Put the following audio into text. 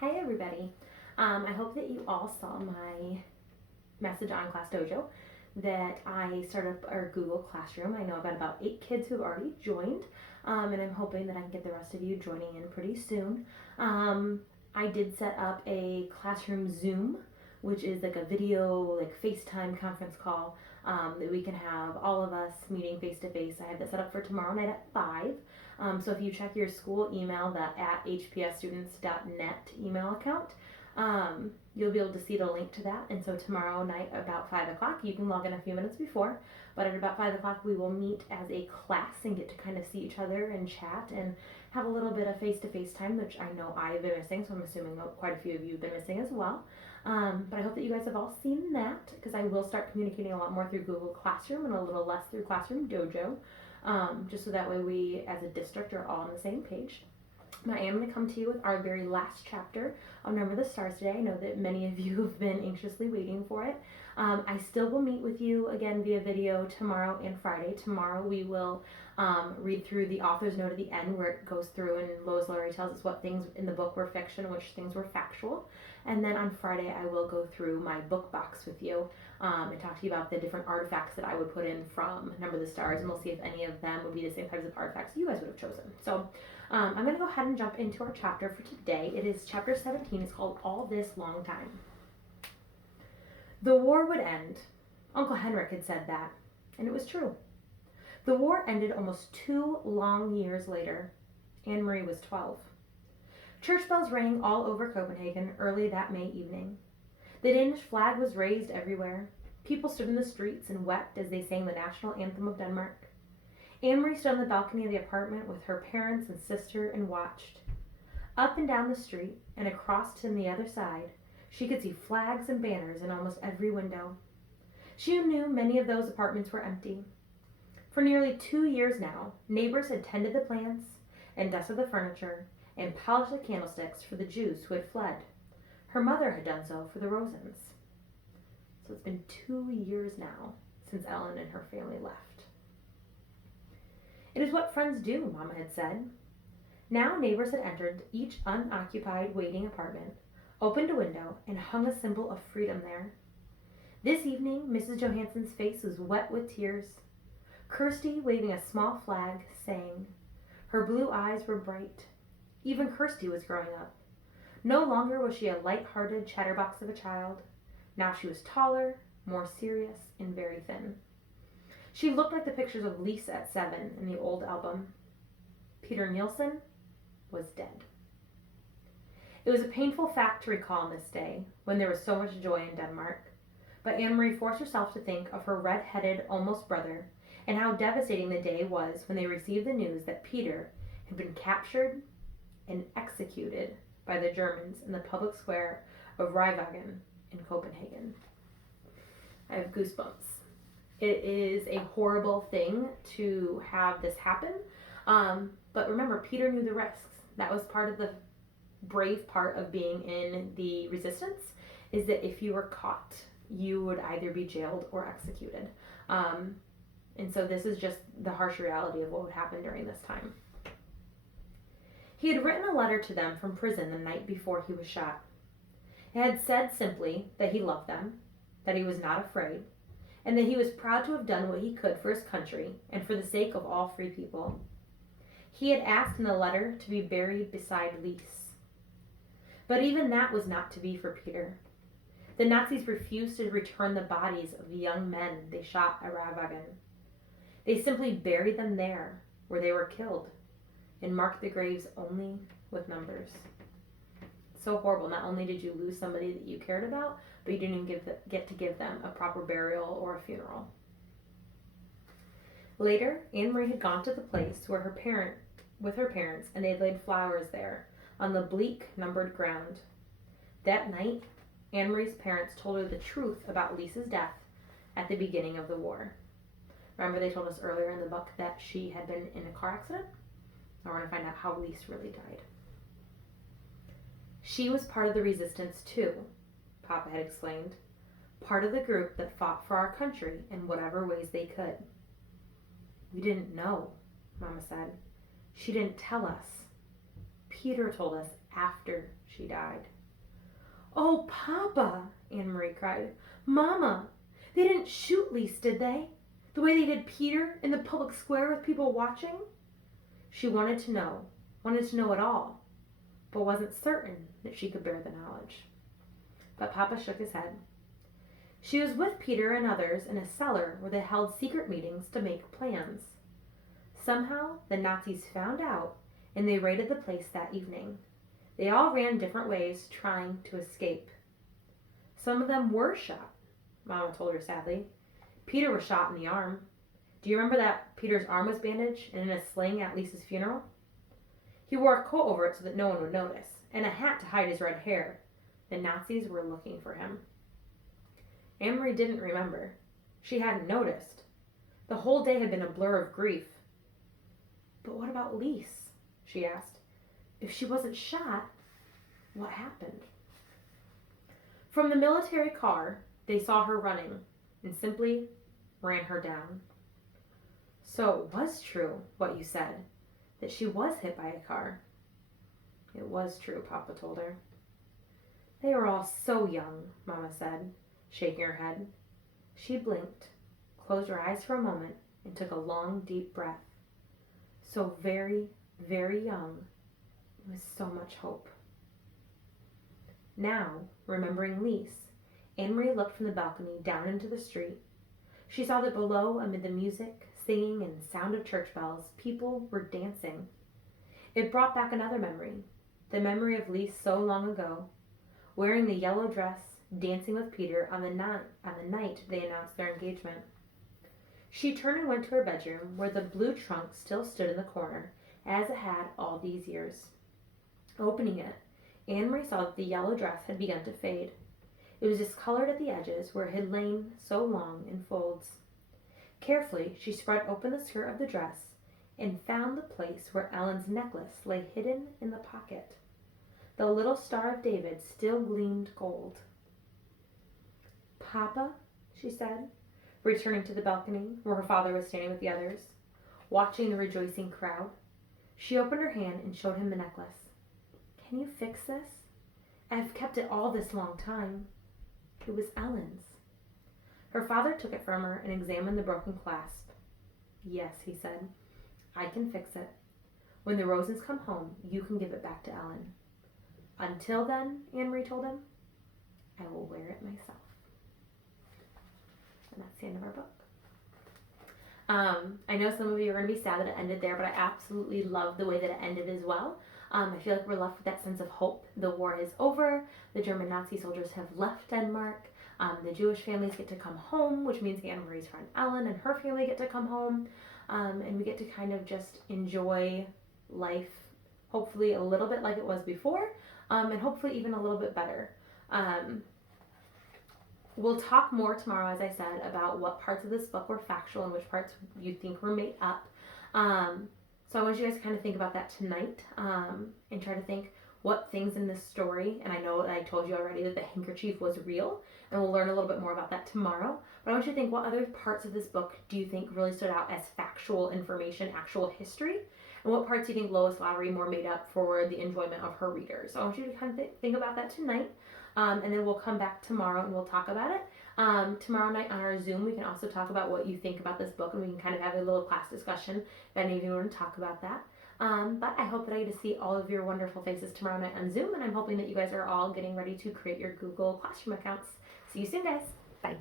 Hi everybody. I hope that you all saw my message on Class Dojo that I started up our Google Classroom. I know I've got about 8 kids who've already joined, and I'm hoping that I can get the rest of you joining in pretty soon. I did set up a classroom Zoom, which is like a video, like FaceTime conference call that we can have all of us meeting face to face. I have that set up for tomorrow night at 5. So if you check your school email, that at hpsstudents.net email account, you'll be able to see the link to that. And so tomorrow night about 5 o'clock, you can log in a few minutes before, but at about 5 o'clock we will meet as a class and get to kind of see each other and chat and have a little bit of face-to-face time, which I know I've been missing, so I'm assuming quite a few of you have been missing as well. But I hope that you guys have all seen that, because I will start communicating a lot more through Google Classroom and a little less through Classroom Dojo, just so that way we as a district are all on the same page. I am going to come to you with our very last chapter on Number the Stars today. I know that many of you have been anxiously waiting for it. I still will meet with you again via video tomorrow and Friday. Tomorrow we will read through the author's note at the end, where it goes through and Lois Lowry tells us what things in the book were fiction and which things were factual. And then on Friday I will go through my book box with you and talk to you about the different artifacts that I would put in from Number the Stars, and we'll see if any of them would be the same types of artifacts you guys would have chosen. So I'm going to go ahead and jump into our chapter for today. It is chapter 17. It's called All This Long Time. The war would end. Uncle Henrik had said that, and it was true. The war ended almost 2 long years later. Anne-Marie was 12. Church bells rang all over Copenhagen early that May evening. The Danish flag was raised everywhere. People stood in the streets and wept as they sang the national anthem of Denmark. Anne-Marie stood on the balcony of the apartment with her parents and sister and watched. Up and down the street and across to the other side, she could see flags and banners in almost every window. She knew many of those apartments were empty. For nearly 2 years now, neighbors had tended the plants and dusted the furniture and polished the candlesticks for the Jews who had fled. Her mother had done so for the Rosens. So it's been 2 years now since Ellen and her family left. It is what friends do, Mama had said. Now neighbors had entered each unoccupied waiting apartment, opened a window, and hung a symbol of freedom there. This evening, Mrs. Johansson's face was wet with tears. Kirsty, waving a small flag, sang. Her blue eyes were bright. Even Kirsty was growing up. No longer was she a light-hearted chatterbox of a child. Now she was taller, more serious, and very thin. She looked like the pictures of Lisa at 7 in the old album. Peter Nielsen was dead. It was a painful fact to recall on this day, when there was so much joy in Denmark. But Anne-Marie forced herself to think of her red-headed almost brother, and how devastating the day was when they received the news that Peter had been captured and executed by the Germans in the public square of Rivagen in Copenhagen. I have goosebumps. It is a horrible thing to have this happen, but remember, Peter knew the risks. That was part of the brave part of being in the resistance, is that if you were caught, you would either be jailed or executed. And so this is just the harsh reality of what would happen during this time. He had written a letter to them from prison the night before he was shot. It had said simply that he loved them, that he was not afraid, and that he was proud to have done what he could for his country and for the sake of all free people. He had asked in the letter to be buried beside Lise. But even that was not to be for Peter. The Nazis refused to return the bodies of the young men they shot at Ravhagen. They simply buried them there, where they were killed, and marked the graves only with numbers. So horrible. Not only did you lose somebody that you cared about, but you didn't even get to give them a proper burial or a funeral. Later, Anne-Marie had gone to the place where with her parents, and they had laid flowers there on the bleak, numbered ground. That night, Anne-Marie's parents told her the truth about Lisa's death at the beginning of the war. Remember, they told us earlier in the book that she had been in a car accident? I want to find out how Lise really died. She was part of the resistance too, Papa had explained. Part of the group that fought for our country in whatever ways they could. We didn't know, Mama said. She didn't tell us. Peter told us after she died. "Oh, Papa," Anne-Marie cried. "Mama, they didn't shoot Lise, did they? The way they did Peter in the public square with people watching?" She wanted to know it all, but wasn't certain that she could bear the knowledge. But Papa shook his head. "She was with Peter and others in a cellar where they held secret meetings to make plans. Somehow the Nazis found out and they raided the place that evening. They all ran different ways trying to escape. Some of them were shot," Mama told her sadly. "Peter was shot in the arm. Do you remember that Peter's arm was bandaged and in a sling at Lisa's funeral? He wore a coat over it so that no one would notice, and a hat to hide his red hair. The Nazis were looking for him." Anne-Marie didn't remember. She hadn't noticed. The whole day had been a blur of grief. "But what about Lise?" she asked. "If she wasn't shot, what happened?" From the military car, they saw her running and simply ran her down. "So it was true, what you said, that she was hit by a car." "It was true," Papa told her. "They were all so young," Mama said, shaking her head. She blinked, closed her eyes for a moment, and took a long, deep breath. So very, very young, with so much hope. Now, remembering Lise, Anne-Marie looked from the balcony down into the street. She saw that below, amid the music, singing, and sound of church bells, people were dancing. It brought back another memory, the memory of Lise so long ago, wearing the yellow dress, dancing with Peter on the night they announced their engagement. She turned and went to her bedroom, where the blue trunk still stood in the corner, as it had all these years. Opening it, Anne-Marie saw that the yellow dress had begun to fade. It was discolored at the edges, where it had lain so long in folds. Carefully, she spread open the skirt of the dress and found the place where Ellen's necklace lay hidden in the pocket. The little Star of David still gleamed gold. "Papa," she said, returning to the balcony where her father was standing with the others, watching the rejoicing crowd. She opened her hand and showed him the necklace. "Can you fix this? I've kept it all this long time." It was Ellen's. Her father took it from her and examined the broken clasp. "Yes," he said, "I can fix it. When the Rosens come home, you can give it back to Ellen. Until then," Anne-Marie told him, "I will wear it myself." And that's the end of our book. I know some of you are going to be sad that it ended there, but I absolutely love the way that it ended as well. I feel like we're left with that sense of hope. The war is over. The German Nazi soldiers have left Denmark. The Jewish families get to come home, which means Anne-Marie's friend Ellen and her family get to come home. And we get to kind of just enjoy life, hopefully a little bit like it was before, and hopefully even a little bit better. We'll talk more tomorrow, as I said, about what parts of this book were factual and which parts you think were made up. So I want you guys to kind of think about that tonight, and try to think what things in this story, and I know I told you already that the handkerchief was real, and we'll learn a little bit more about that tomorrow, but I want you to think, what other parts of this book do you think really stood out as factual information, actual history, and what parts do you think Lois Lowry more made up for the enjoyment of her readers? So I want you to kind of think about that tonight, and then we'll come back tomorrow and we'll talk about it. Tomorrow night on our Zoom, we can also talk about what you think about this book, and we can kind of have a little class discussion if any of you want to talk about that. But I hope that I get to see all of your wonderful faces tomorrow night on Zoom, and I'm hoping that you guys are all getting ready to create your Google Classroom accounts. See you soon, guys. Bye.